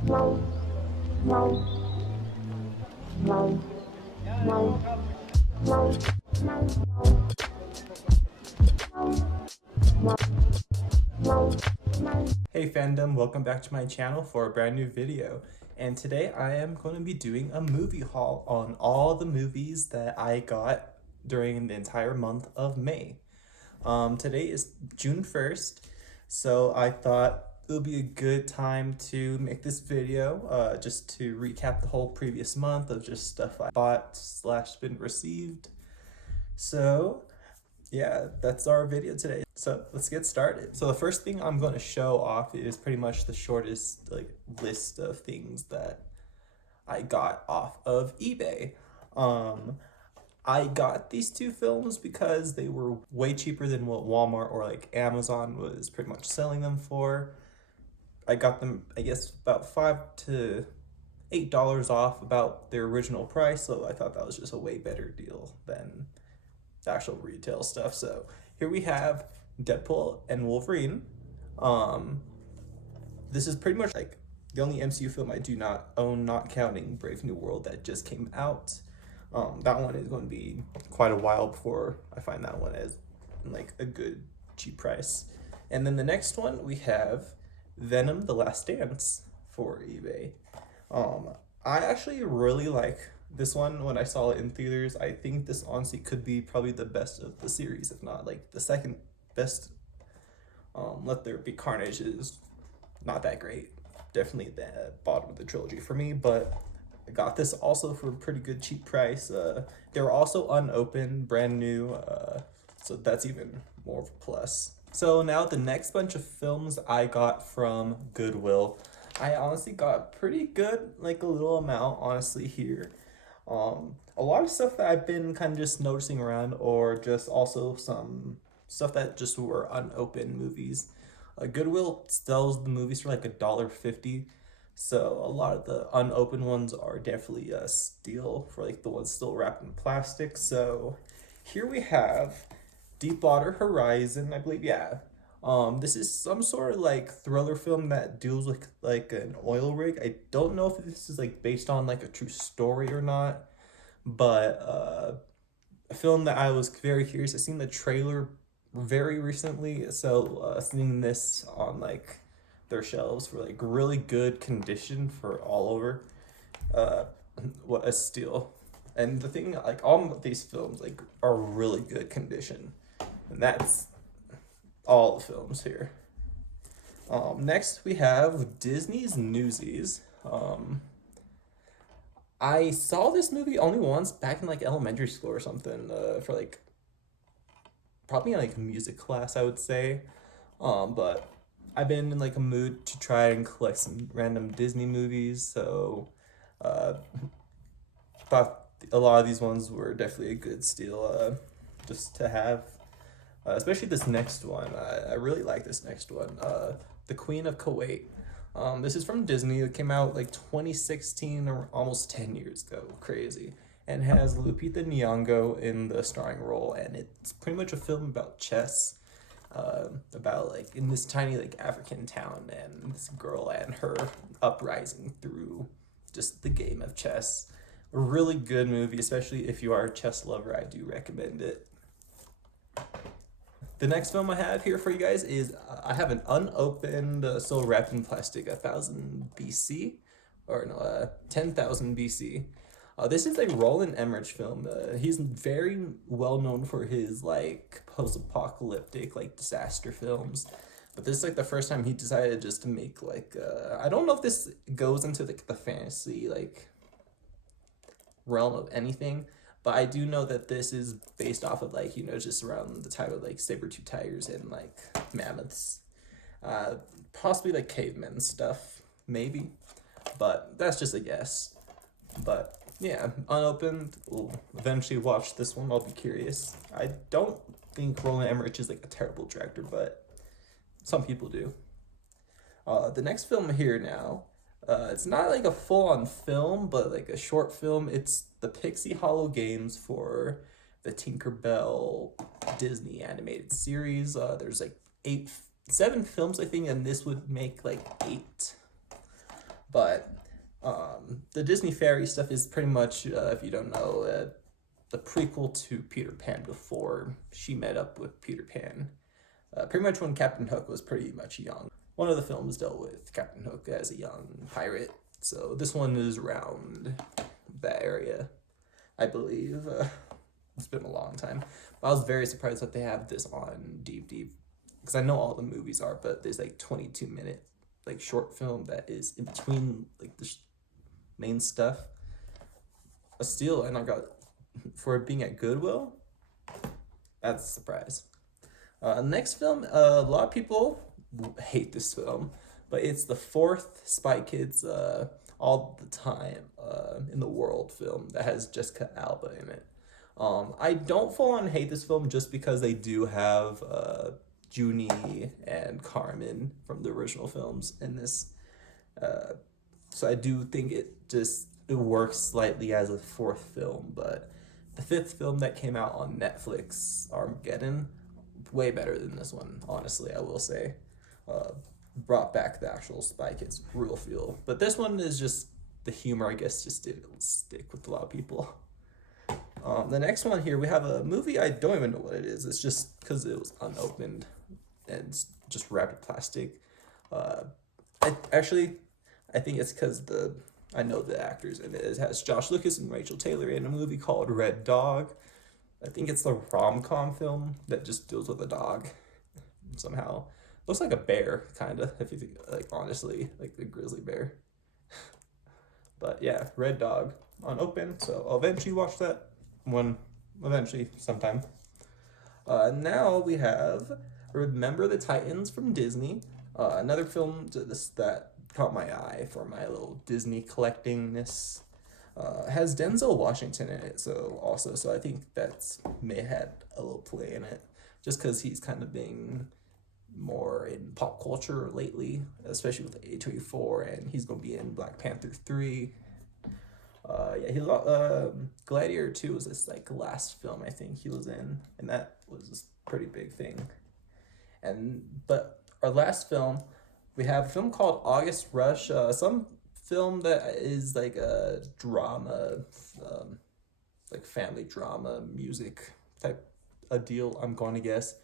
Hey fandom, welcome back to my channel for a brand new video. And today I am going to be doing a movie haul on all the movies that I got during the entire month of May. Today is June 1st, so I thought it would be a good time to make this video just to recap the whole previous month of just stuff I bought / been received. So yeah, that's our video today. So let's get started. So the first thing I'm going to show off is pretty much the shortest list of things that I got off of eBay. I got these two films because they were way cheaper than what Walmart or Amazon was pretty much selling them for. I got them, I guess, about $5 to $8 off about their original price, so I thought that was just a way better deal than actual retail stuff. So here we have Deadpool and Wolverine. This is pretty much the only MCU film I do not own, not counting Brave New World that just came out. That one is going to be quite a while before I find that one as a good cheap price. And then the next one we have Venom: The Last Dance for eBay. I actually really like this one. When I saw it in theaters, I think this honestly could be probably the best of the series, if not the second best. Let There Be Carnage is not that great, definitely the bottom of the trilogy for me, but I got this also for a pretty good cheap price. They were also unopened, brand new, so that's even more of a plus. So now the next bunch of films I got from Goodwill. I honestly got pretty good, a little amount honestly here. A lot of stuff that I've been kind of just noticing around, or just also some stuff that just were unopened movies. Goodwill sells the movies for $1.50, so a lot of the unopened ones are definitely a steal for the ones still wrapped in plastic. So here we have Deepwater Horizon, I believe. Yeah. This is some sort of thriller film that deals with an oil rig. I don't know if this is based on a true story or not, but a film that I was very curious. I seen the trailer very recently, so seeing this on their shelves for really good condition for all over, what a steal. And the thing, all of these films are really good condition, and that's all the films here. Next we have Disney's Newsies. I saw this movie only once back in elementary school or something, for probably in music class, I would say. But I've been in a mood to try and collect some random Disney movies, so thought a lot of these ones were definitely a good steal, just to have. Especially this next one. I really like this next one. The Queen of Kuwait. This is from Disney. It came out 2016, or almost 10 years ago. Crazy. And has Lupita Nyong'o in the starring role, and it's pretty much a film about chess. About in this tiny African town, and this girl and her uprising through just the game of chess. A really good movie, especially if you are a chess lover. I do recommend it. The next film I have here for you guys is, I have an unopened, still wrapped in plastic, 1000 BC, or no, 10,000 BC. This is a Roland Emmerich film. He's very well known for his post-apocalyptic disaster films, but this is the first time he decided just to make I don't know if this goes into the fantasy realm of anything. But I do know that this is based off of just around the time of saber-tooth tigers and mammoths, possibly cavemen stuff, maybe, but that's just a guess. But yeah, unopened. We'll eventually watch this one. I'll be curious. I don't think Roland Emmerich is a terrible director, but some people do. The next film here now. It's not a full-on film, but a short film. It's the Pixie Hollow games for the Tinkerbell Disney animated series. There's 7 films, I think, and this would make 8. But the Disney Fairy stuff is pretty much, if you don't know, the prequel to Peter Pan before she met up with Peter Pan. Pretty much when Captain Hook was pretty much young. One of the films dealt with Captain Hook as a young pirate, so this one is around that area, I believe. It's been a long time. But I was very surprised that they have this on DVD, because I know all the movies are, but there's like 22-minute like short film that is in between like the main stuff. A steal, and I got, for it being at Goodwill, that's a surprise. Next film, a lot of people hate this film, but it's the fourth Spy Kids all the time in the world film that has Jessica Alba in it. I don't full on hate this film just because they do have Junie and Carmen from the original films in this. So I do think it works slightly as a fourth film, but the fifth film that came out on Netflix, Armageddon, way better than this one, honestly, I will say. Brought back the actual Spy Kids real feel. But this one is just, the humor, I guess, just didn't stick with a lot of people. The next one here, we have a movie, I don't even know what it is. It's just because it was unopened and just wrapped in plastic. I think it's because I know the actors, and it has Josh Lucas and Rachel Taylor in a movie called Red Dog. I think it's the rom-com film that just deals with a dog somehow. Looks like a bear, kind of, if you think, like, honestly, like the grizzly bear. But yeah, Red Dog unopened, so I'll eventually watch that one, eventually, sometime. Now we have Remember the Titans from Disney. Another film that caught my eye for my little Disney collectingness. Has Denzel Washington in it, so I think that's may had a little play in it, just because he's kind of being more in pop culture lately, especially with A24, and he's gonna be in Black Panther 3. Gladiator 2 was his like last film I think he was in, and that was a pretty big thing. But our last film, we have a film called August Rush, some film that is like a drama, like family drama, music type a deal, I'm going to guess.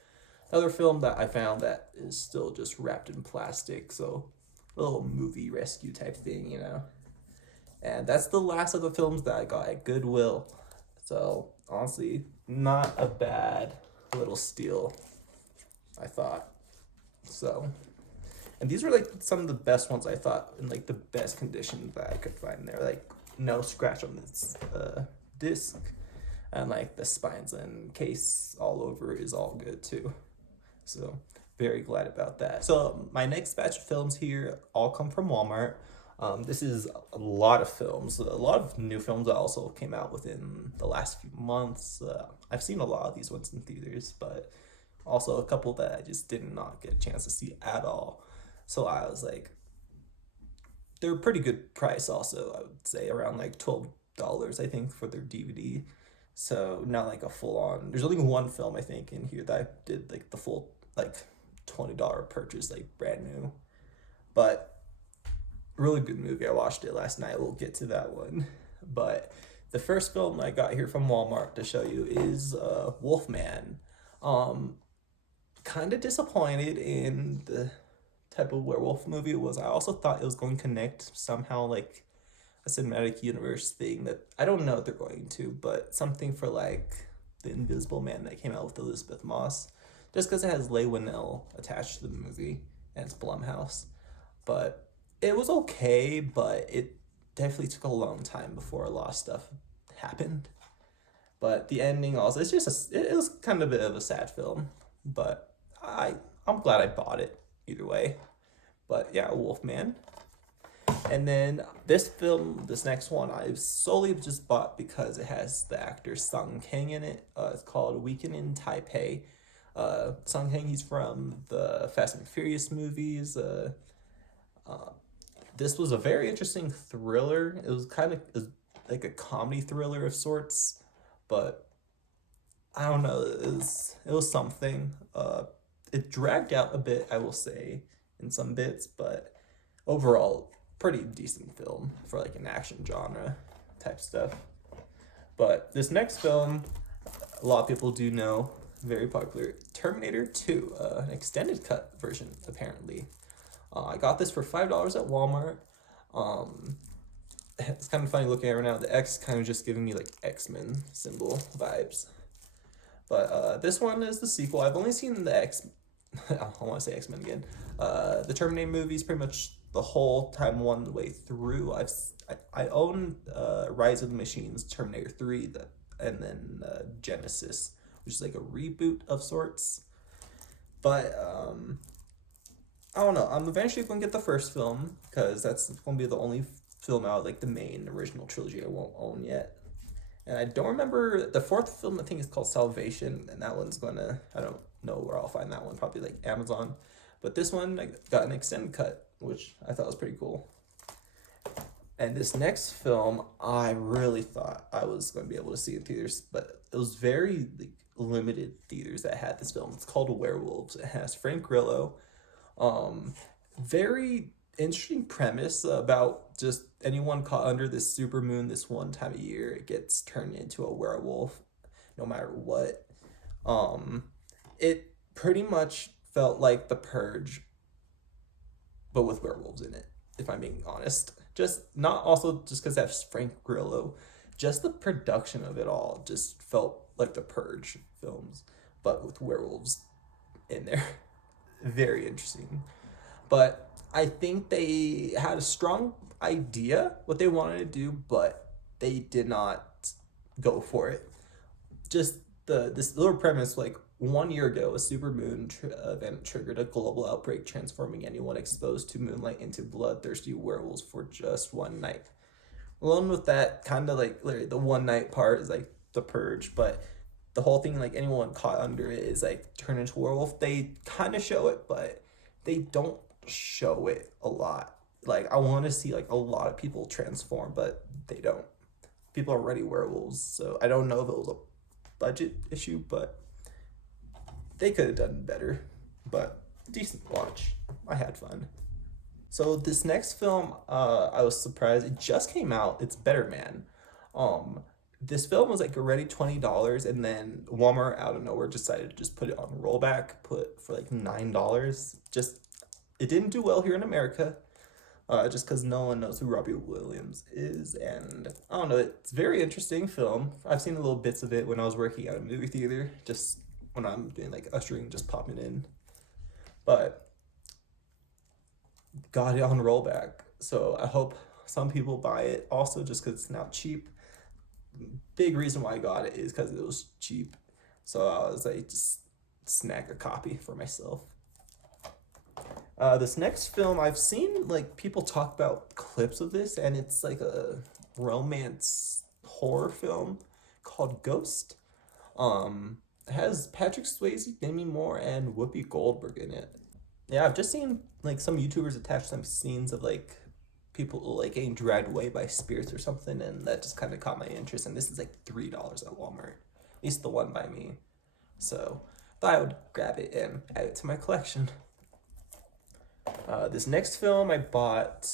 Another film that I found that is still just wrapped in plastic, so a little movie rescue type thing, you know. And that's the last of the films that I got at Goodwill. So honestly, not a bad little steal, I thought. So, and these were like some of the best ones I thought, in like the best condition that I could find there. Like no scratch on this disc, and like the spines and case all over is all good too. So very glad about that. So my next batch of films here all come from Walmart. This is a lot of films, a lot of new films that also came out within the last few months. I've seen a lot of these ones in theaters, but also a couple that I just did not get a chance to see at all. So I was like, they're a pretty good price also, I would say around like $12, I think, for their DVD. So not like a full on, there's only one film I think in here that I did like the full like $20 purchase, like brand new. But really good movie. I watched it last night. We'll get to that one. But the first film I got here from Walmart to show you is Wolfman. Kind of disappointed in the type of werewolf movie it was. I also thought it was going to connect somehow, like a cinematic universe thing that I don't know if they're going to, but something for like The Invisible Man that came out with Elizabeth Moss, just because it has Leigh Whannell attached to the movie and it's Blumhouse. But it was okay, but it definitely took a long time before a lot of stuff happened. But the ending also, it's just it was kind of a bit of a sad film, but I'm glad I bought it either way. But yeah, Wolfman. And then this next one, I solely just bought because it has the actor Sung Kang in it. It's called Weekend in Taipei. Sung Kang, he's from the Fast and Furious movies. This was a very interesting thriller. It was like a comedy thriller of sorts, but I don't know. It was something. It dragged out a bit, I will say, in some bits, but overall, pretty decent film for like an action genre type stuff. But this next film, a lot of people do know, very popular, Terminator 2, an extended cut version apparently. I got this for $5 at Walmart. It's kind of funny looking at it right now. The X kind of just giving me like X-Men symbol vibes. But this one is the sequel. I've only seen the I want to say X-Men again. The Terminator movies pretty much the whole time one way through. I own Rise of the Machines, Terminator 3, and then Genesis, which is like a reboot of sorts. But I don't know. I'm eventually going to get the first film because that's going to be the only film out, like the main original trilogy I won't own yet. And I don't remember the fourth film. I think is called Salvation, and that one's gonna. I don't know where I'll find that one. Probably like Amazon. But this one I got an extended cut, which I thought was pretty cool. And this next film, I really thought I was going to be able to see in theaters, but it was very like, limited theaters that had this film. It's called Werewolves. It has Frank Grillo. Very interesting premise about just anyone caught under this supermoon this one time of year, it gets turned into a werewolf no matter what. It pretty much felt like The Purge, but with werewolves in it, if I'm being honest. Just not also just because that's Frank Grillo, just the production of it all just felt like The Purge films, but with werewolves in there. Very interesting. But I think they had a strong idea what they wanted to do, but they did not go for it. Just this little premise, like 1 year ago, a supermoon event triggered a global outbreak, transforming anyone exposed to moonlight into bloodthirsty werewolves for just one night. Along with that, kind of like literally the one night part is like The Purge, but the whole thing, like anyone caught under it is like turned into a werewolf. They kind of show it, but they don't show it a lot. Like I want to see like a lot of people transform, but they don't. People are already werewolves, so I don't know if it was a budget issue, but they could have done better. But decent watch. I had fun. So this next film, I was surprised. It just came out. It's Better Man. This film was like already $20, and then Walmart out of nowhere decided to just put it on rollback, put for like $9. Just it didn't do well here in America, just because no one knows who Robbie Williams is, and I don't know. It's a very interesting film. I've seen little bits of it when I was working at a movie theater, just when I'm doing like ushering, just popping in. But got it on rollback, so I hope some people buy it. Also, just because it's now cheap. Big reason why I got it is because it was cheap, so I was like just snag a copy for myself. This next film, I've seen like people talk about clips of this, and it's like a romance horror film called Ghost. It has Patrick Swayze, Demi Moore, and Whoopi Goldberg in it. Yeah, I've just seen like some YouTubers attach some scenes of like people like getting dragged away by spirits or something, and that just kind of caught my interest. And this is like $3 at Walmart, at least the one by me. So I thought I would grab it and add it to my collection. This next film I bought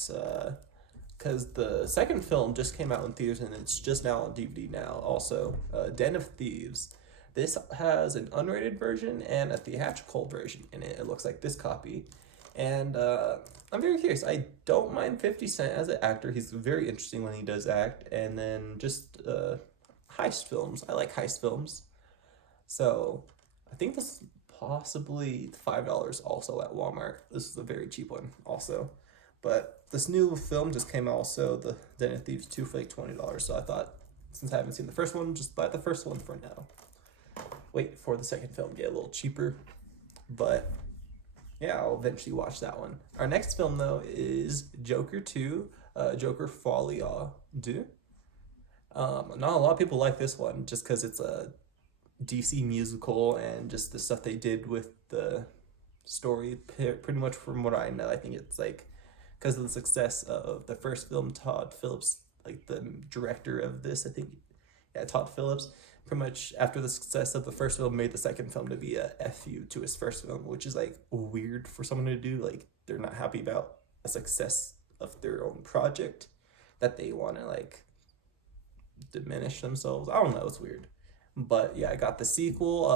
because the second film just came out in theaters and it's just now on DVD now. Also, Den of Thieves. This has an unrated version and a theatrical version in it. It looks like this copy. And I'm very curious. I don't mind 50 Cent as an actor. He's very interesting when he does act. And then just heist films. I like heist films. So I think this is possibly $5 also at Walmart. This is a very cheap one also. But this new film just came out also, the Den of Thieves 2 for like $20. So I thought, since I haven't seen the first one, just buy the first one for now. Wait for the second film to get a little cheaper. But yeah, I'll eventually watch that one. Our next film, though, is Joker 2, Joker Folie à Deux. Not a lot of people like this one just because it's a DC musical and just the stuff they did with the story. Pretty much from what I know, I think it's like because of the success of the first film, Todd Phillips, like the director of this, I think, yeah, Todd Phillips, pretty much after the success of the first film, made the second film to be a FU to his first film, which is like weird for someone to do. Like they're not happy about a success of their own project that they want to like diminish themselves. I don't know, it's weird. But yeah, I got the sequel.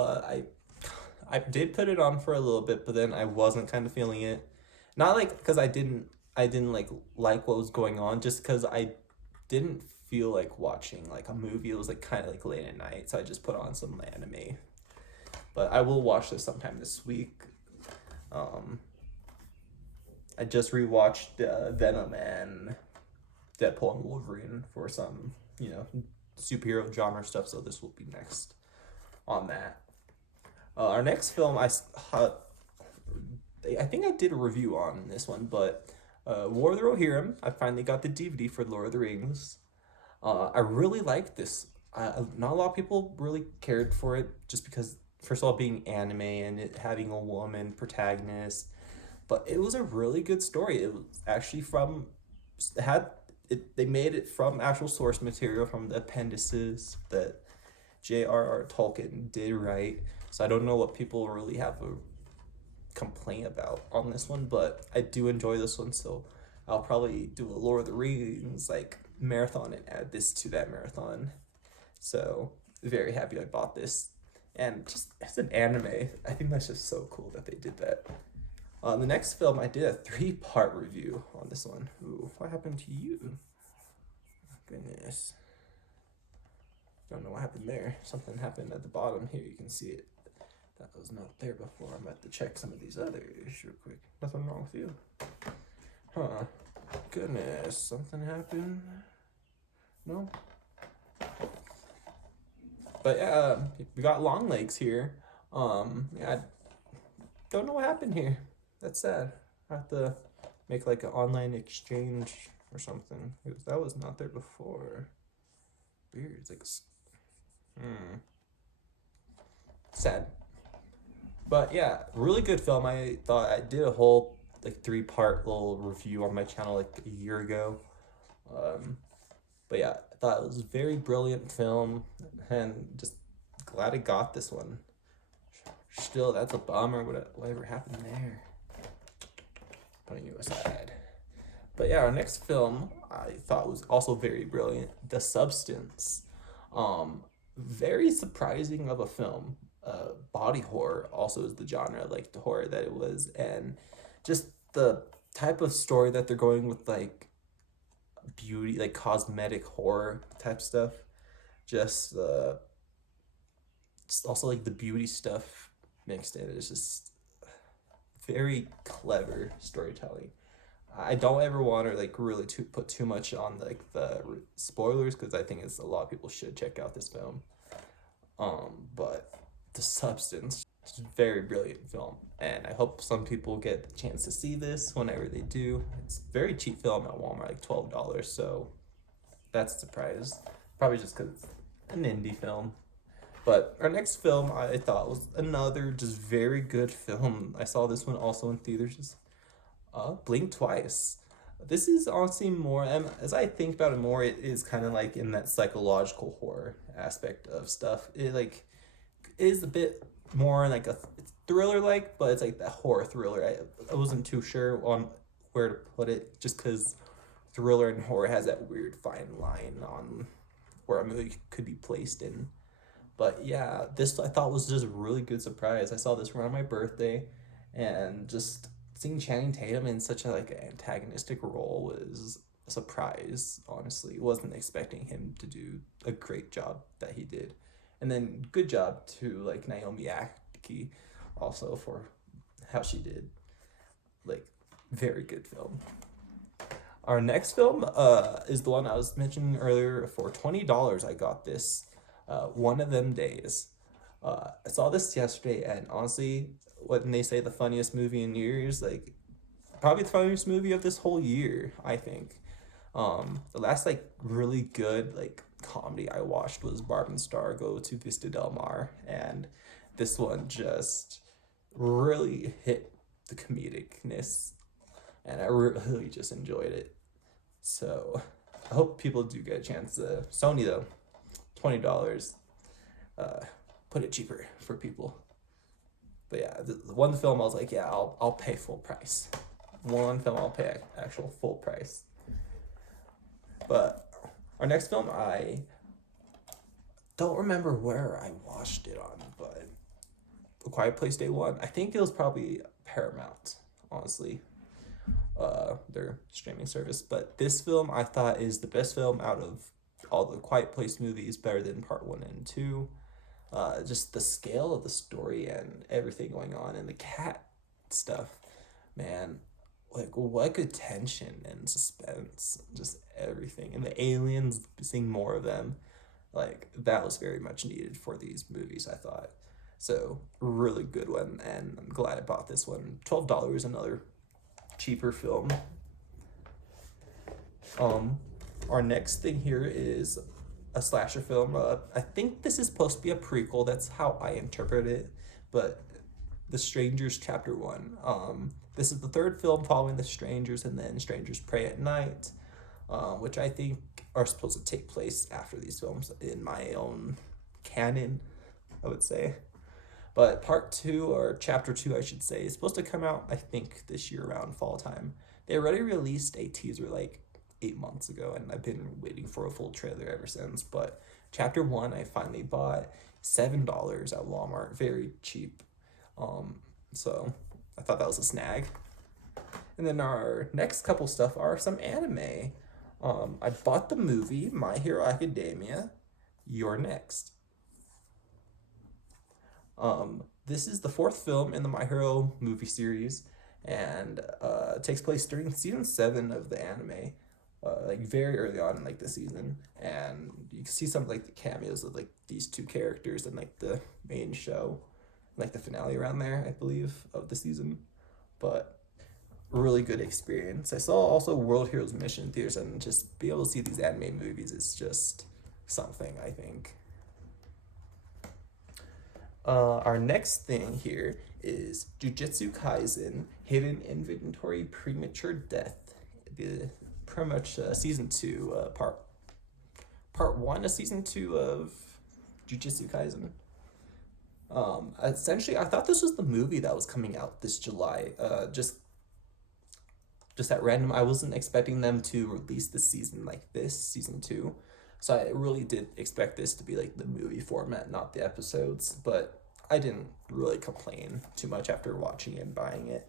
I did put it on for a little bit, but then I wasn't kind of feeling it. Not like because I didn't like what was going on, just because I didn't feel like watching like a movie. It was like kind of like late at night, so I just put on some anime. But I will watch this sometime this week. I just rewatched Venom and Deadpool and Wolverine for some, superhero genre stuff. So this will be next on that. Our next film, I think I did a review on this one, but War of the Rohirrim. I finally got the DVD for Lord of the Rings. I really liked this. Not a lot of people really cared for it, just because, first of all, being anime and it having a woman protagonist. But it was a really good story. It was actually they made it from actual source material, from the appendices that J.R.R. Tolkien did write. So I don't know what people really have a complaint about on this one, but I do enjoy this one, so I'll probably do a Lord of the Rings like marathon and add this to that marathon. So very happy I bought this. And just as an anime, I think that's just so cool that they did that. The next film, I did a 3-part review on this one. Ooh, what happened to you? Goodness. Don't know what happened there. Something happened at the bottom here. You can see it. That was not there before. I'm about to check some of these others real quick. Nothing wrong with you. Huh. Goodness. Something happened? No? But yeah, we got long legs here. Yeah, I don't know what happened here. That's sad. I have to make like an online exchange or something. That was not there before. Weird. It's like, sad. But yeah, really good film. I thought I did a whole like 3-part little review on my channel like a year ago. But yeah, I thought it was a very brilliant film, and just glad I got this one. Still, that's a bummer. Whatever happened there. Putting you aside. But yeah, our next film I thought was also very brilliant. The Substance. Very surprising of a film. Body horror also is the genre, like the horror that it was, and just the type of story that they're going with, like beauty, like cosmetic horror type stuff. Just also like the beauty stuff mixed in. It's just very clever storytelling. I don't ever want to like really put too much on like the spoilers, because I think a lot of people should check out this film. But The Substance is a very brilliant film, and I hope some people get the chance to see this whenever they do. It's a very cheap film at Walmart, like $12, so that's a surprise. Probably just because it's an indie film. But our next film I thought was another just very good film. I saw this one also in theaters. Blink Twice. This is honestly more, as I think about it more, it is kind of like in that psychological horror aspect of stuff. It like is a bit more like it's thriller like, but it's like that horror thriller. I wasn't too sure on where to put it, just because thriller and horror has that weird fine line on where a movie could be placed in. But yeah, this I thought was just a really good surprise. I saw this around my birthday, and just seeing Channing Tatum in such a like antagonistic role was a surprise. Honestly, wasn't expecting him to do a great job that he did, and then good job to like Naomi Ackie also for how she did. Like, very good film. Our next film is the one I was mentioning earlier. For $20, I got this. One of Them Days. I saw this yesterday, and honestly, when they say the funniest movie in years, like probably the funniest movie of this whole year, I think. The last like really good like comedy I watched was Barb and Star Go to Vista Del Mar, and this one just really hit the comedicness, and I really just enjoyed it. So I hope people do get a chance to. Sony though, $20, put it cheaper for people. But yeah, the one film I was like, yeah, I'll pay full price. one film I'll pay actual full price. But our next film, I don't remember where I watched it on, but A Quiet Place Day One. I think it was probably Paramount, honestly, their streaming service. But this film I thought is the best film out of all the Quiet Place movies, better than part 1 and 2. Just the scale of the story and everything going on, and the cat stuff, man, like what good tension and suspense, just everything, and the aliens, seeing more of them, like that was very much needed for these movies, I thought. So really good one, and I'm glad I bought this one. $12, another cheaper film. Our next thing here is a slasher film. I think this is supposed to be a prequel. That's how I interpret it. But The Strangers Chapter 1. This is the third film following The Strangers, and then Strangers Pray at Night, which I think are supposed to take place after these films in my own canon, I would say. But part 2, or chapter 2, I should say, is supposed to come out, I think, this year around fall time. They already released a teaser like 8 months ago, and I've been waiting for a full trailer ever since. But chapter 1 I finally bought, $7 at Walmart, very cheap. So I thought that was a snag. And then our next couple stuff are some anime. I bought the movie My Hero Academia, You're Next. This is the 4th film in the My Hero movie series, and it takes place during season 7 of the anime. Like very early on in like the season, and you can see some of like the cameos of like these 2 characters in like the main show, like the finale around there, I believe, of the season. But really good experience. I saw also World Heroes Mission Theaters, and just be able to see these anime movies is just something, I think. Our next thing here is Jujutsu Kaisen Hidden Inventory Premature Death. Pretty much season 2, part 1 of season 2 of Jujutsu Kaisen. Essentially, I thought this was the movie that was coming out this July. Just at random. I wasn't expecting them to release this season like this, season 2. So I really did expect this to be like the movie format, not the episodes. But I didn't really complain too much after watching it and buying it.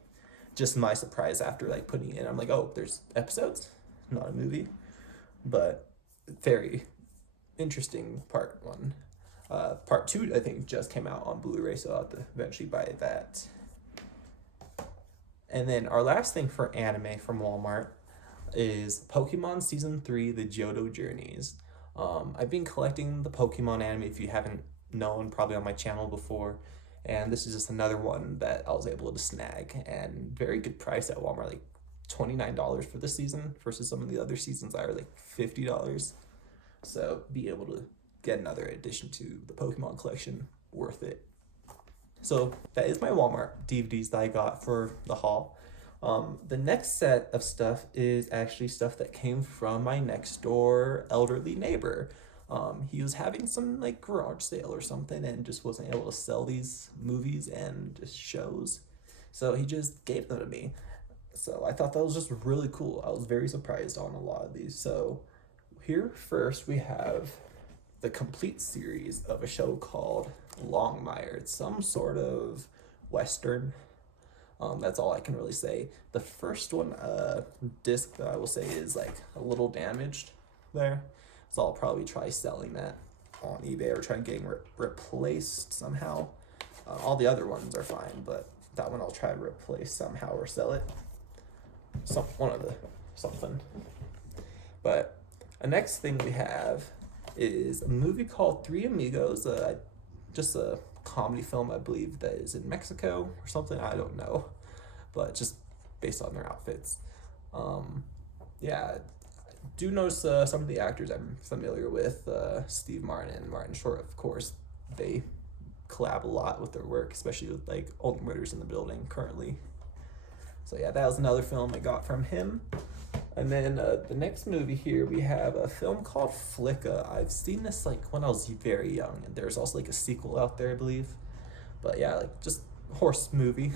Just my surprise after like putting it in, I'm like, oh, there's episodes, not a movie. But very interesting part 1. Part 2, I think, just came out on Blu-ray, so I'll have to eventually buy that. And then our last thing for anime from Walmart is Pokemon Season 3, The Johto Journeys. I've been collecting the Pokemon anime, if you haven't known, probably on my channel before. And this is just another one that I was able to snag, and very good price at Walmart, like $29 for this season versus some of the other seasons that are like $50. So be able to get another addition to the Pokemon collection, worth it. So that is my Walmart DVDs that I got for the haul. The next set of stuff is actually stuff that came from my next door elderly neighbor. He was having some like garage sale or something, and just wasn't able to sell these movies and just shows. So he just gave them to me. So I thought that was just really cool. I was very surprised on a lot of these. So here first we have the complete series of a show called Longmire. It's some sort of Western. That's all I can really say. The first one, disc that I will say is like a little damaged there. So I'll probably try selling that on eBay or try getting replaced somehow. All the other ones are fine, but that one I'll try to replace somehow or sell it. Something. But the next thing we have is a movie called Three Amigos, just a comedy film, I believe, that is in Mexico or something, I don't know, but just based on their outfits. Yeah, I do notice some of the actors I'm familiar with, Steve Martin and Martin Short, of course. They collab a lot with their work, especially with like Only Murders in the Building currently. So yeah, that was another film I got from him. And then the next movie here, we have a film called Flicka. I've seen this like when I was very young, and there's also like a sequel out there, I believe. But yeah, like just horse movie.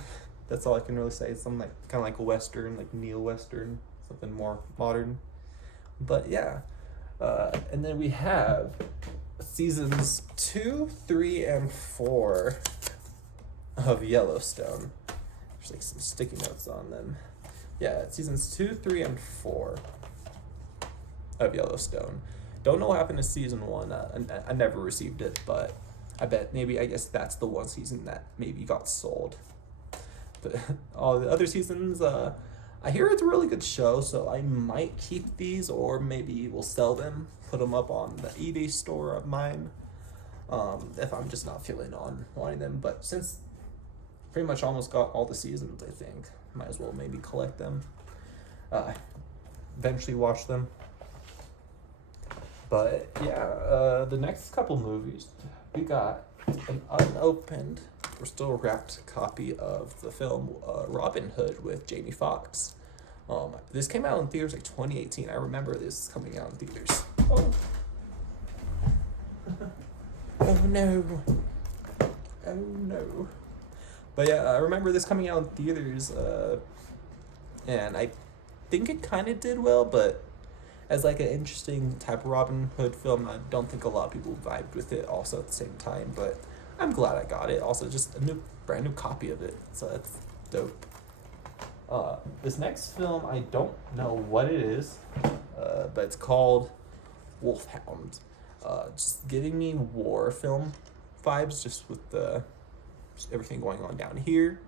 That's all I can really say. It's something like kind of like a western, like neo-western, something more modern. But yeah, and then we have seasons 2, 3, and 4 of Yellowstone. There's like some sticky notes on them. Yeah, seasons 2, 3, and 4 of Yellowstone. Don't know what happened to season 1. I never received it, but I guess that's the one season that maybe got sold. But all the other seasons, I hear it's a really good show, so I might keep these, or maybe we'll sell them, put them up on the eBay store of mine, if I'm just not feeling on wanting them. But since pretty much almost got all the seasons, I think might as well maybe collect them, eventually watch them. But yeah, the next couple movies, we got an unopened, we're still wrapped copy of the film Robin Hood with Jamie Foxx. This came out in theaters like 2018. I remember this coming out in theaters. Oh. Oh no. Oh no. But yeah, I remember this coming out in theaters, and I think it kind of did well, but as like an interesting type of Robin Hood film, I don't think a lot of people vibed with it also at the same time, but I'm glad I got it. Also, just a brand new copy of it, so that's dope. This next film, I don't know what it is, but it's called Wolfhound. Just giving me war film vibes, just with just everything going on down here.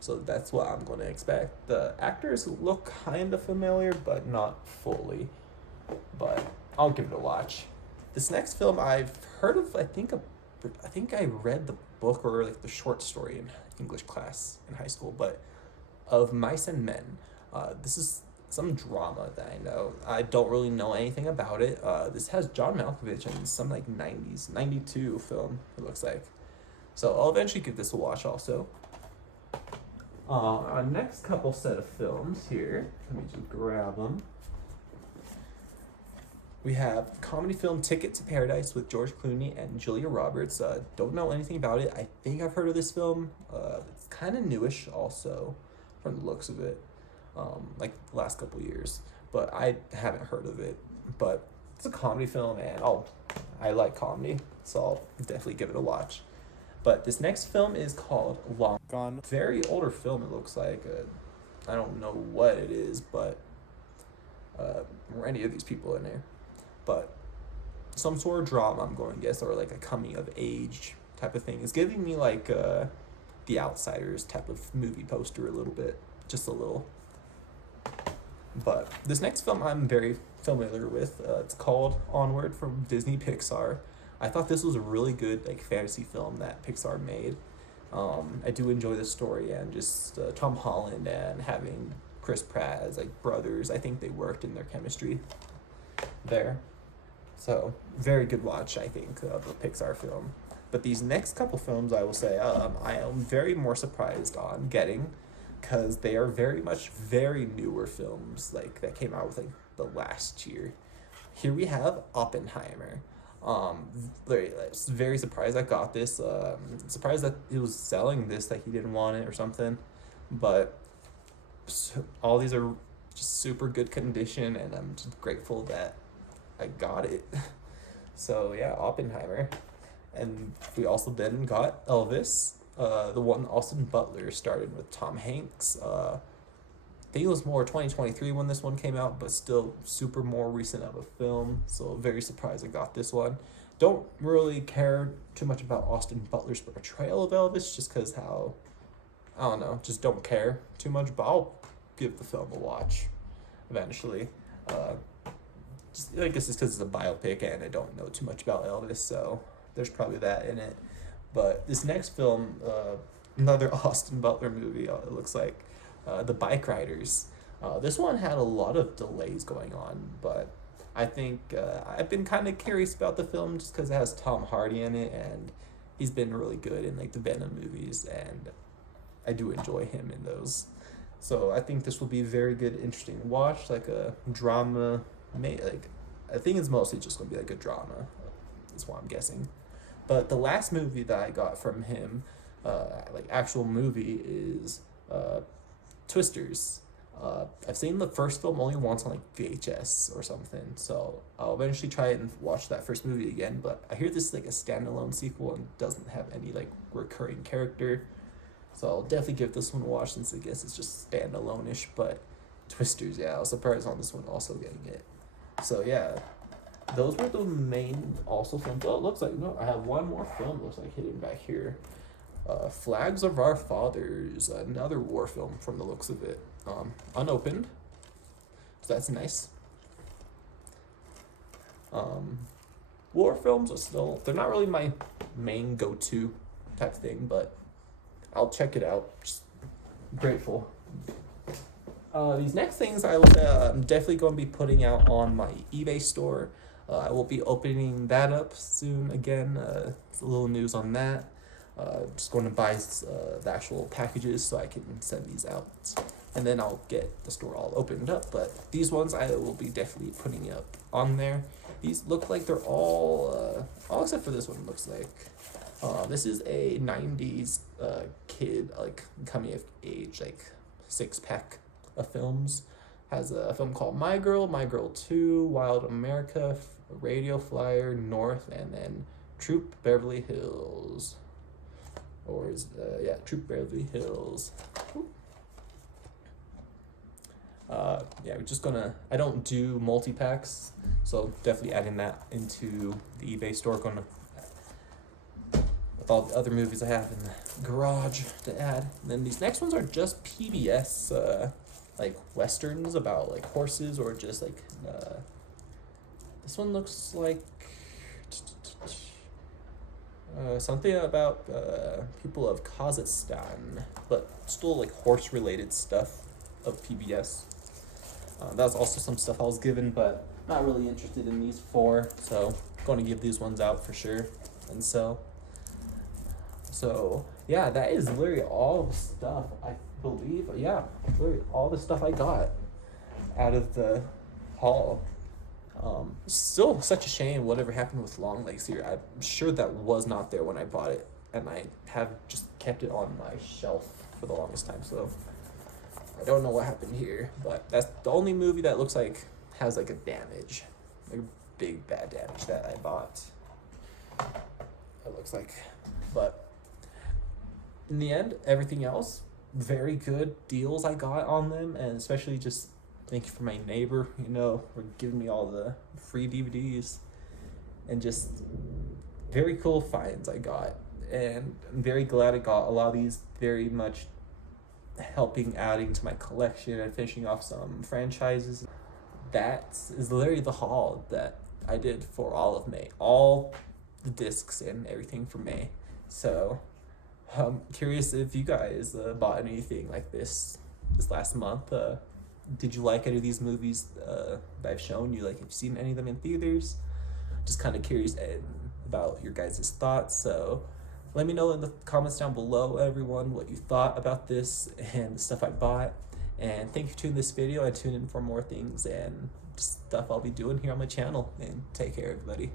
So that's what I'm going to expect. The actors look kind of familiar, but not fully. But I'll give it a watch. This next film I've heard of. I think I read the book or like the short story in English class in high school, but Of Mice and Men. This is some drama that I know. I don't really know anything about it. This has John Malkovich in some like 90s, 92 film, it looks like. So I'll eventually give this a watch also. Our next couple set of films here, let me just grab them. We have comedy film Ticket to Paradise with George Clooney and Julia Roberts. Don't know anything about it. I think I've heard of this film. It's kind of newish also from the looks of it, like the last couple years. But I haven't heard of it. But it's a comedy film, and I like comedy, so I'll definitely give it a watch. But this next film is called Long Gone. Very older film, it looks like. I don't know what it is, but or any of these people in there. But some sort of drama, I'm going to guess, or like a coming of age type of thing. It's giving me like The Outsiders type of movie poster a little bit, just a little. But this next film I'm very familiar with. It's called Onward from Disney Pixar. I thought this was a really good like fantasy film that Pixar made. I do enjoy the story, and just Tom Holland and having Chris Pratt as like brothers. I think they worked in their chemistry there. So very good watch, I think, of a Pixar film. But these next couple films, I will say, I am very more surprised on getting, because they are very newer films like that came out with like the last year. Here we have Oppenheimer. Very surprised I got this. Surprised that he was selling this, that he didn't want it or something. But all these are just super good condition, and I'm just grateful that I got it. So yeah, Oppenheimer. And we also then got Elvis, the one Austin Butler started with Tom Hanks. I think it was more 2023 when this one came out, but still super more recent of a film. So very surprised I got this one. Don't really care too much about Austin Butler's portrayal of Elvis, just because I don't know, just don't care too much, but I'll give the film a watch eventually. I guess it's because it's a biopic and I don't know too much about Elvis, so there's probably that in it. But this next film, another Austin Butler movie, it looks like, The Bike Riders. This one had a lot of delays going on, but I think I've been kind of curious about the film just because it has Tom Hardy in it, and he's been really good in like the Venom movies, and I do enjoy him in those. So I think this will be a very good, interesting watch, like a drama. I think it's mostly just gonna be like a drama. That's what I'm guessing. But the last movie that I got from him, like actual movie, is Twisters. I've seen the first film only once on like VHS or something, so I'll eventually try and watch that first movie again. But I hear this is like a standalone sequel and doesn't have any like recurring character, so I'll definitely give this one a watch since I guess it's just standalone-ish. But Twisters, yeah, I was surprised on this one also getting it. So yeah, those were the main also films. Oh, it looks like no, I have one more film. Looks like hidden back here. Flags of Our Fathers, another war film from the looks of it. Unopened, so that's nice. War films are still, they're not really my main go-to type thing, but I'll check it out. Just grateful. These next things I'm definitely going to be putting out on my eBay store. I will be opening that up soon again. It's a little news on that. Just going to buy the actual packages so I can send these out, and then I'll get the store all opened up. But these ones I will be definitely putting up on there. These look like they're all except for this one looks like. This is a 90s kid like coming of age like 6-pack of films. Has a film called My Girl, My Girl 2, Wild America, Radio Flyer, North, and then Troop Beverly Hills. Or is Troop Beverly Hills. Yeah, we're just gonna, I don't do multi-packs, so definitely adding that into the eBay store. Gonna, with all the other movies I have in the garage to add. And then these next ones are just PBS, like westerns about like horses, or just like, this one looks like something about people of Kazakhstan, but still like horse related stuff of PBS. That's also some stuff I was given, but not really interested in these 4, so going to give these ones out for sure. And so yeah, that is literally all the stuff I believe. Yeah, literally all the stuff I got out of the haul. Still such a shame whatever happened with Long Legs here. I'm sure that was not there when I bought it, and I have just kept it on my shelf for the longest time, so I don't know what happened here. But that's the only movie that looks like has like a damage, like a big bad damage that I bought, it looks like. But in the end, everything else, very good deals I got on them, and especially just thank you for my neighbor, for giving me all the free DVDs, and just very cool finds I got. And I'm very glad I got a lot of these, very much helping adding to my collection and finishing off some franchises. That is literally the haul that I did for all of May, all the discs and everything for May. So I'm curious if you guys bought anything like this last month. Did you like any of these movies that I've shown you? Like, have you seen any of them in theaters? Just kind of curious about your guys' thoughts. So let me know in the comments down below, everyone, what you thought about this and the stuff I bought. And thank you for tuning this video. I tune in for more things and stuff I'll be doing here on my channel. And take care, everybody.